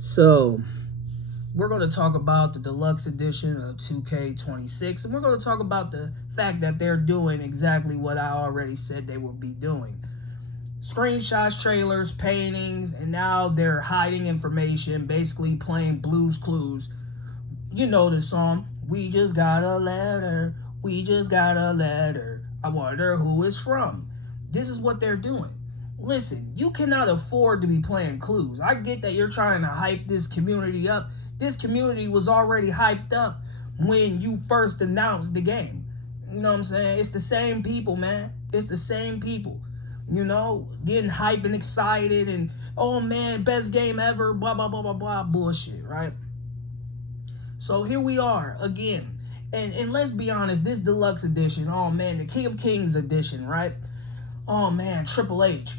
So, we're going to talk about the deluxe edition of 2K26, and we're going to talk about the fact that they're doing exactly what I already said they would be doing. Screenshots, trailers, paintings, and now they're hiding information, basically playing Blues Clues. You know the song, we just got a letter, we just got a letter, I wonder who it's from. This is what they're doing. Listen, you cannot afford to be playing clues. I get that you're trying to hype this community up. This community was already hyped up when you first announced the game. You know what I'm saying? It's the same people, man. It's the same people. You know, getting hyped and excited and, oh man, best game ever, blah, blah, blah, blah, blah, bullshit, right? So here we are again. And let's be honest, this deluxe edition, oh man, the King of Kings edition, right? Oh man, Triple H,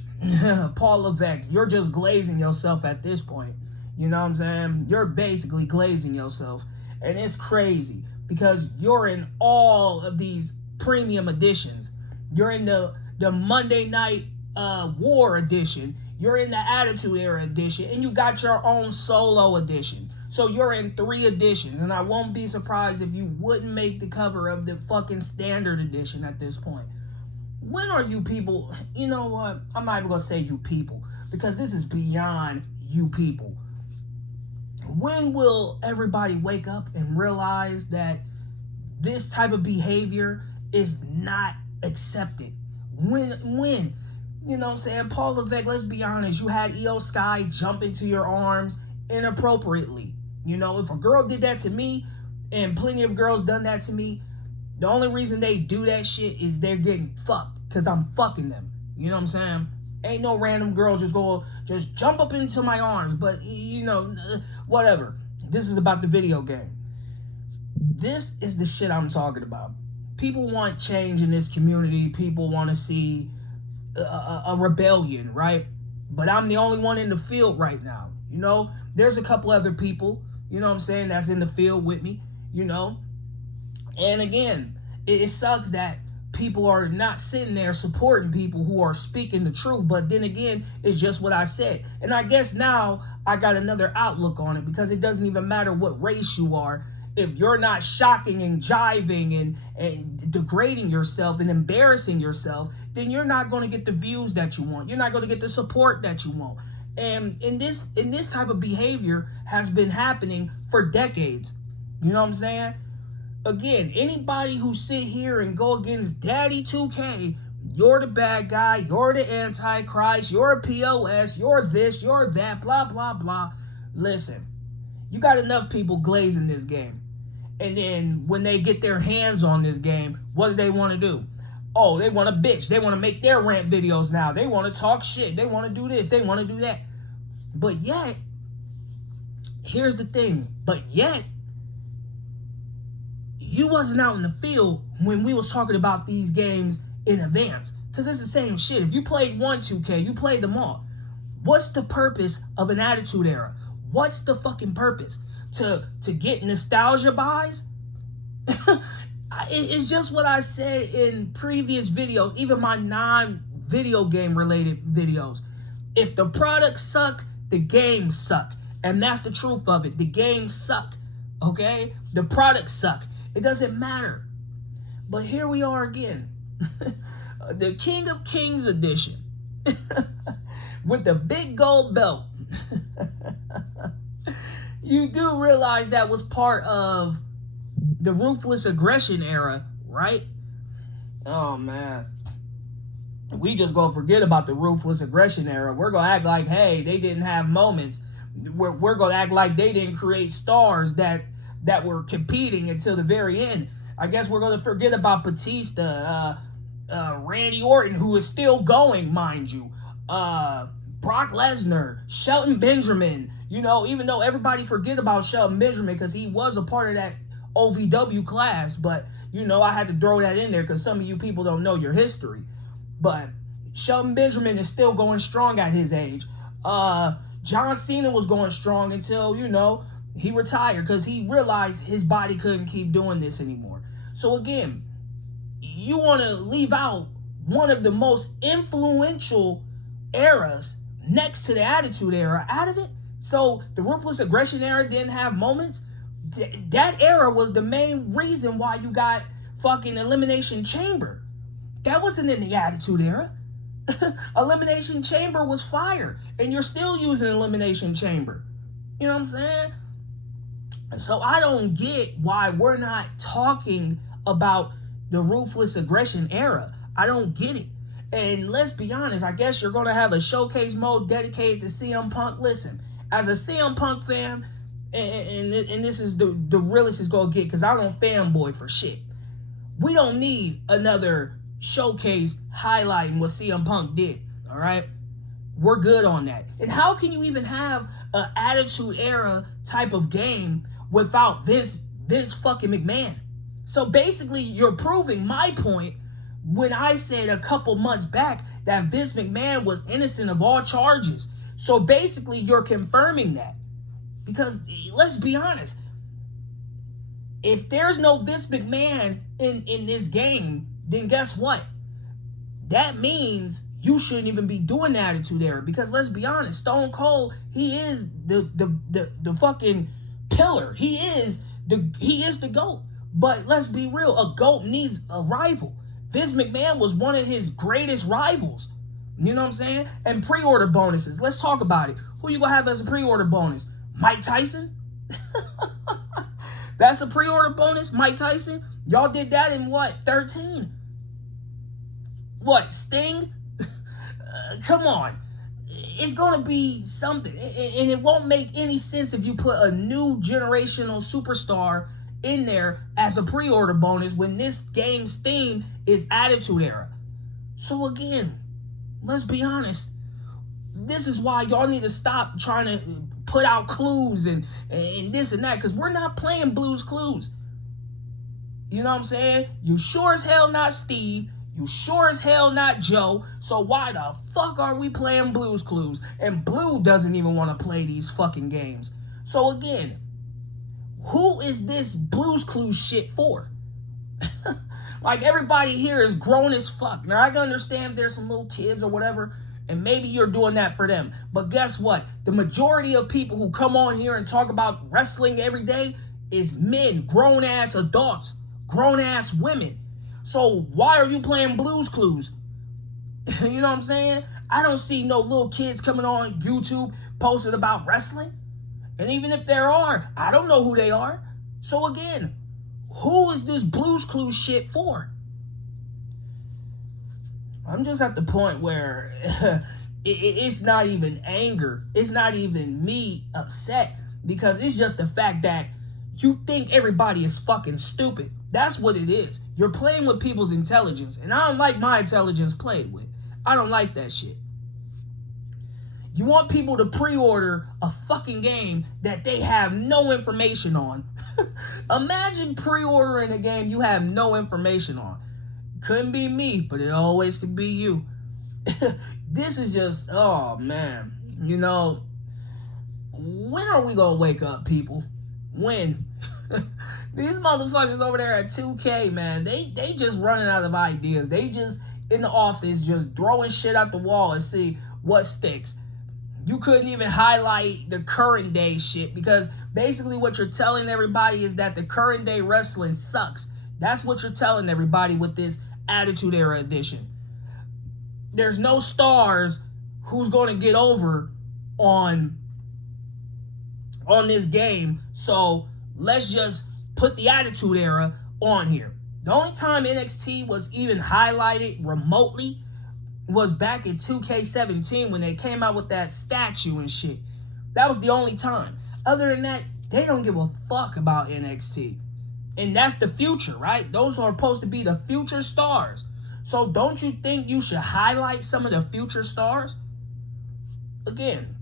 Paul Levesque, you're just glazing yourself at this point. You know what I'm saying? You're basically glazing yourself. And it's crazy because you're in all of these premium editions. You're in the Monday Night War edition. You're in the Attitude Era edition. And you got your own solo edition. So you're in 3 editions. And I won't be surprised if you wouldn't make the cover of the fucking standard edition at this point. When are you people, you know what, I'm not even going to say you people, because this is beyond you people. When will everybody wake up and realize that this type of behavior is not accepted? When? You know what I'm saying? Paul Levesque, let's be honest, you had Skiez jump into your arms inappropriately. You know, if a girl did that to me, and plenty of girls done that to me, the only reason they do that shit is they're getting fucked because I'm fucking them. You know what I'm saying? Ain't no random girl just jump up into my arms. But, you know, whatever. This is about the video game. This is the shit I'm talking about. People want change in this community. People want to see a rebellion, right? But I'm the only one in the field right now. You know, there's a couple other people, you know what I'm saying, that's in the field with me, you know. And again, it sucks that people are not sitting there supporting people who are speaking the truth. But then again, it's just what I said. And I guess now I got another outlook on it, because it doesn't even matter what race you are. If you're not shocking and jiving and degrading yourself and embarrassing yourself, then you're not going to get the views that you want. You're not going to get the support that you want. And in this type of behavior has been happening for decades. You know what I'm saying? Again, anybody who sit here and go against Daddy 2K, you're the bad guy, you're the Antichrist, you're a POS, you're this, you're that, blah, blah, blah. Listen, you got enough people glazing this game. And then when they get their hands on this game, what do they want to do? Oh, they want to bitch. They want to make their rant videos now. They want to talk shit. They want to do this. They want to do that. But yet, here's the thing. But yet, you wasn't out in the field when we was talking about these games in advance. Because it's the same shit. If you played one 2K, you played them all. What's the purpose of an Attitude Era? What's the fucking purpose? To get nostalgia buys? It's just what I said in previous videos, even my non-video game related videos. If the products suck, the games suck. And that's the truth of it. The games suck. Okay? The products suck. It doesn't matter. But here we are again. The King of Kings edition. With the big gold belt. You do realize that was part of the ruthless aggression era, right? Oh, man. We just gonna forget about the ruthless aggression era. We're gonna act like, hey, they didn't have moments. We're gonna act like they didn't create stars that were competing until the very end. I guess we're gonna forget about Batista, Randy Orton, who is still going, mind you. Brock Lesnar, Shelton Benjamin. You know, even though everybody forget about Shelton Benjamin because he was a part of that OVW class, but, you know, I had to throw that in there because some of you people don't know your history. But Shelton Benjamin is still going strong at his age. John Cena was going strong until, you know, he retired because he realized his body couldn't keep doing this anymore. So again, you want to leave out one of the most influential eras next to the Attitude Era out of it? So the ruthless aggression era didn't have moments. That era was the main reason why you got fucking Elimination Chamber. That wasn't in the Attitude Era. Elimination Chamber was fire, and you're still using Elimination Chamber. You know what I'm saying? So I don't get why we're not talking about the ruthless aggression era. I don't get it. And let's be honest, I guess you're going to have a showcase mode dedicated to CM Punk. Listen, as a CM Punk fan, and this is the realest it's going to get because I don't fanboy for shit. We don't need another showcase highlighting what CM Punk did, all right? We're good on that. And how can you even have an Attitude Era type of game without Vince fucking McMahon? So basically, you're proving my point when I said a couple months back that Vince McMahon was innocent of all charges. So basically, you're confirming that. Because let's be honest, if there's no Vince McMahon in this game, then guess what? That means you shouldn't even be doing the Attitude Era. Because let's be honest, Stone Cold, he is the fucking pillar. He is the GOAT. But let's be real, a GOAT needs a rival. Vince McMahon was one of his greatest rivals. You know what I'm saying? And pre-order bonuses. Let's talk about it. Who you gonna have as a pre-order bonus? Mike Tyson? That's a pre-order bonus? Mike Tyson? Y'all did that in what? 13? What? Sting? Come on. It's going to be something. And it won't make any sense if you put a new generational superstar in there as a pre-order bonus when this game's theme is Attitude Era. So again, let's be honest. This is why y'all need to stop trying to put out clues and this and that, because we're not playing Blue's Clues. You know what I'm saying? You sure as hell not Steve. You sure as hell not Joe. So why the fuck are we playing Blue's Clues? And Blue doesn't even want to play these fucking games. So again, who is this Blue's Clues shit for? Like, everybody here is grown as fuck. Now, I can understand there's some little kids or whatever, and maybe you're doing that for them. But guess what? The majority of people who come on here and talk about wrestling every day is men, grown-ass adults, grown-ass women. So why are you playing Blue's Clues? You know what I'm saying? I don't see no little kids coming on YouTube posting about wrestling. And even if there are, I don't know who they are. So again, who is this Blue's Clues shit for? I'm just at the point where it's not even anger. It's not even me upset, because it's just the fact that you think everybody is fucking stupid. That's what it is. You're playing with people's intelligence, and I don't like my intelligence played with. I don't like that shit. You want people to pre-order a fucking game that they have no information on. Imagine pre-ordering a game you have no information on. Couldn't be me, but it always could be you. This is just, oh man. You know, when are we gonna wake up, people? When? These motherfuckers over there at 2K, man, they just running out of ideas. They just in the office just throwing shit out the wall and see what sticks. You couldn't even highlight the current day shit, because basically what you're telling everybody is that the current day wrestling sucks. That's what you're telling everybody with this Attitude Era edition. There's no stars who's going to get over on this game, so let's just put the Attitude Era on here. The only time NXT was even highlighted remotely was back in 2K17 when they came out with that statue and shit. That was the only time. Other than that, they don't give a fuck about NXT. And that's the future, right? Those are supposed to be the future stars. So don't you think you should highlight some of the future stars? Again,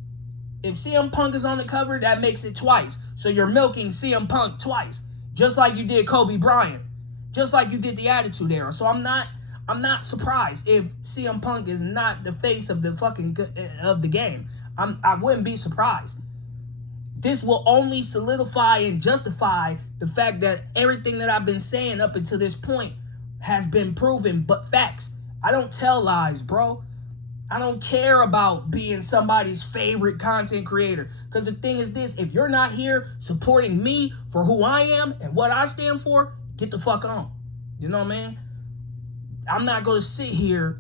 if CM Punk is on the cover, that makes it twice. So you're milking CM Punk twice. Just like you did Kobe Bryant. Just like you did the Attitude Era. So I'm not surprised if CM Punk is not the face of the game. I wouldn't be surprised. This will only solidify and justify the fact that everything that I've been saying up until this point has been proven, but facts. I don't tell lies, bro. I don't care about being somebody's favorite content creator. Because the thing is this, if you're not here supporting me for who I am and what I stand for, get the fuck on. You know what I mean? I'm not going to sit here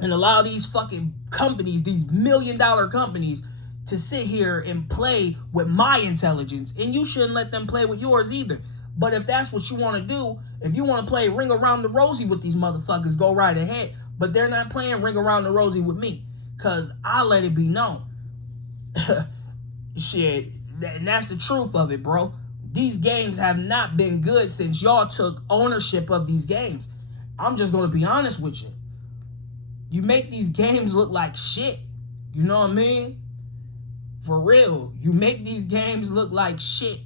and allow these fucking companies, these $1 million companies, to sit here and play with my intelligence. And you shouldn't let them play with yours either. But if that's what you want to do, if you want to play Ring Around the Rosie with these motherfuckers, go right ahead. But they're not playing Ring Around the Rosie with me. Because I let it be known. Shit. And that's the truth of it, bro. These games have not been good since y'all took ownership of these games. I'm just going to be honest with you. You make these games look like shit. You know what I mean? For real. You make these games look like shit.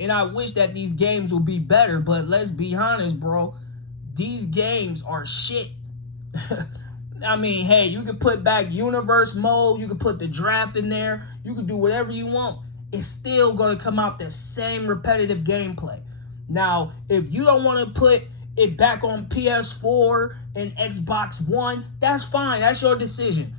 And I wish that these games would be better. But let's be honest, bro. These games are shit. I mean, hey, you can put back universe mode. You can put the draft in there. You can do whatever you want. It's still going to come out the same repetitive gameplay. Now, if you don't want to put it back on PS4 and Xbox One, that's fine. That's your decision.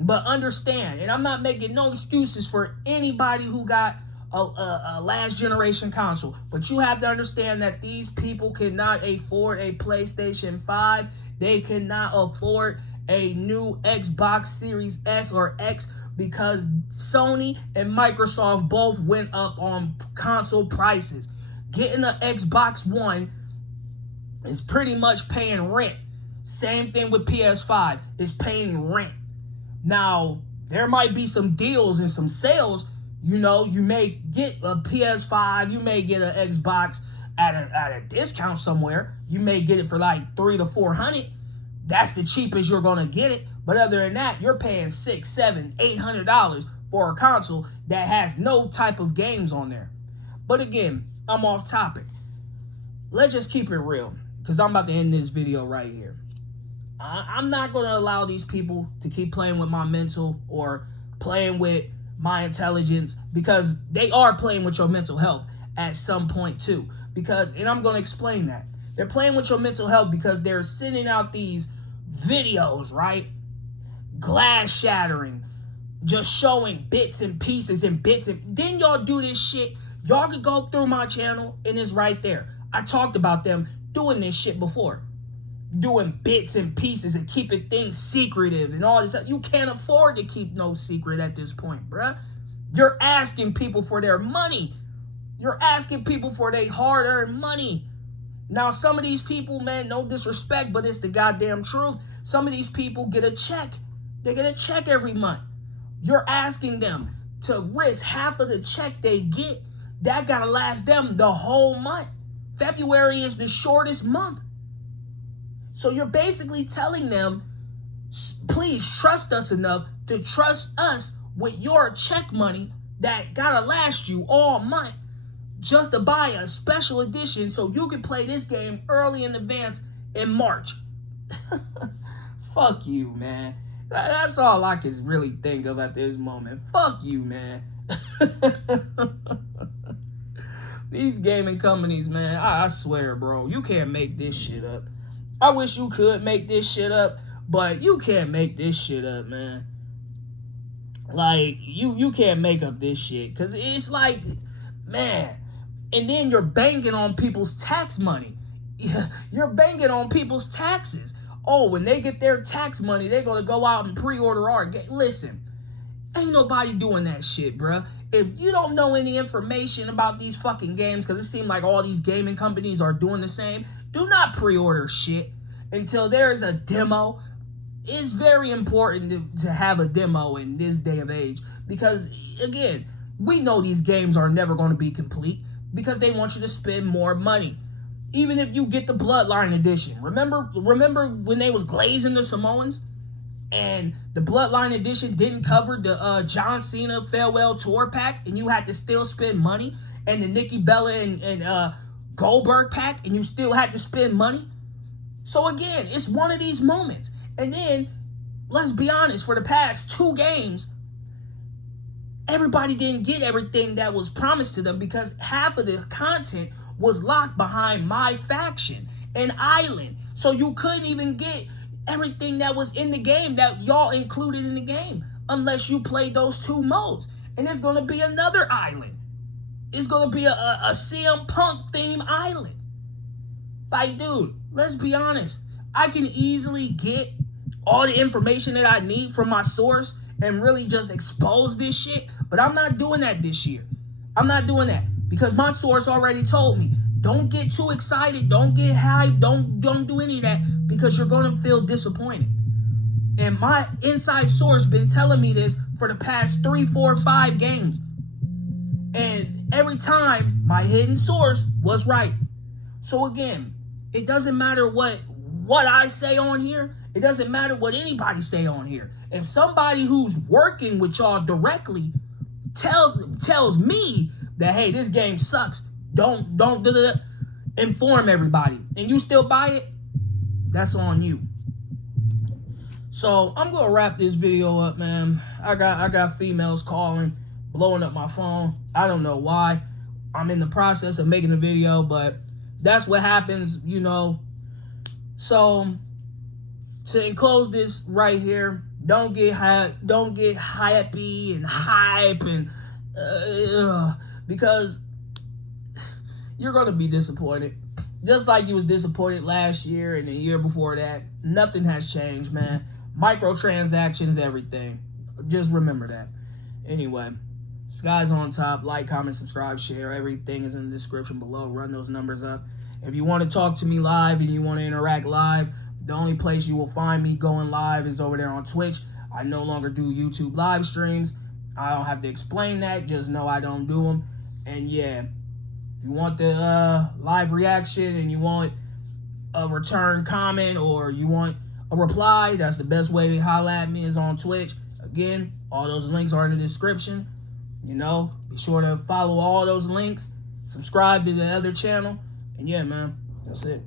But understand, and I'm not making no excuses for anybody who got a last generation console, but you have to understand that these people cannot afford a PlayStation 5. They cannot afford a new Xbox Series S or X because Sony and Microsoft both went up on console prices. Getting an Xbox One is pretty much paying rent. Same thing with PS5. It's paying rent. Now, there might be some deals and some sales. You know, you may get a PS5. You may get an Xbox at a discount somewhere. You may get it for like $300 to $400. That's the cheapest you're going to get it. But other than that, you're paying $600, $700, $800 for a console that has no type of games on there. But again, I'm off topic. Let's just keep it real, because I'm about to end this video right here. I'm not going to allow these people to keep playing with my mental or playing with my intelligence, because they are playing with your mental health at some point too. And I'm going to explain that. They're playing with your mental health because they're sending out these videos, right? Glass shattering, just showing bits and pieces and bits. Then y'all do this shit. Y'all could go through my channel and it's right there. I talked about them doing this shit before. Doing bits and pieces and keeping things secretive and all this. You can't afford to keep no secret at this point, bruh. You're asking people for their money. You're asking people for their hard-earned money. Now, some of these people, man, no disrespect, but it's the goddamn truth. Some of these people get a check. They get a check every month. You're asking them to risk half of the check they get. That gotta last them the whole month. February is the shortest month. So you're basically telling them, please trust us enough to trust us with your check money that gotta last you all month, just to buy a special edition so you can play this game early in advance in March. Fuck you, man. That's all I can really think of at this moment. Fuck you, man. These gaming companies, man, I swear, bro, you can't make this shit up. I wish you could make this shit up, but you can't make this shit up, man. Like, you can't make up this shit, because it's like, man. And then you're banking on people's tax money. You're banking on people's taxes. Oh, when they get their tax money, they're going to go out and pre-order our game. Listen, ain't nobody doing that shit, bruh. If you don't know any information about these fucking games, because it seems like all these gaming companies are doing the same, do not pre-order shit until there is a demo. It's very important to have a demo in this day of age, because, again, we know these games are never going to be complete because they want you to spend more money. Even if you get the Bloodline edition. Remember when they was glazing the Samoans? And the Bloodline edition didn't cover the John Cena Farewell Tour pack, and you had to still spend money? And the Nikki Bella and Goldberg pack, and you still had to spend money? So again, it's one of these moments. And then, let's be honest, for the past 2 games, everybody didn't get everything that was promised to them because half of the content was locked behind My Faction and Island. So you couldn't even get everything that was in the game that y'all included in the game, unless you played those 2 modes. And it's going to be another island. It's going to be a CM Punk themed island. Like, dude, let's be honest. I can easily get all the information that I need from my source and really just expose this shit. But I'm not doing that this year. I'm not doing that because my source already told me, don't get too excited. Don't get hyped. Don't do any of that because you're going to feel disappointed. And my inside source been telling me this for the past 3, 4, 5 games. And every time my hidden source was right. So again, it doesn't matter what I say on here. It doesn't matter what anybody say on here. If somebody who's working with y'all directly tells me that, hey, this game sucks, don't inform everybody, and you still buy it, that's on you. So I'm gonna wrap this video up, man. I got females calling, blowing up my phone. I don't know why. I'm in the process of making a video, but that's what happens, you know. So to enclose this right here, don't get happy and hype and because you're gonna be disappointed. Just like you was disappointed last year and the year before that. Nothing has changed, man. Microtransactions, everything. Just remember that. Anyway, Skiez on top. Like, comment, subscribe, share. Everything is in the description below. Run those numbers up. If you want to talk to me live and you want to interact live, the only place you will find me going live is over there on Twitch. I no longer do YouTube live streams. I don't have to explain that. Just know I don't do them. And yeah, if you want the live reaction and you want a return comment or you want a reply, that's the best way to holler at me is on Twitch. Again, all those links are in the description. You know, be sure to follow all those links. Subscribe to the other channel. And yeah, man, that's it.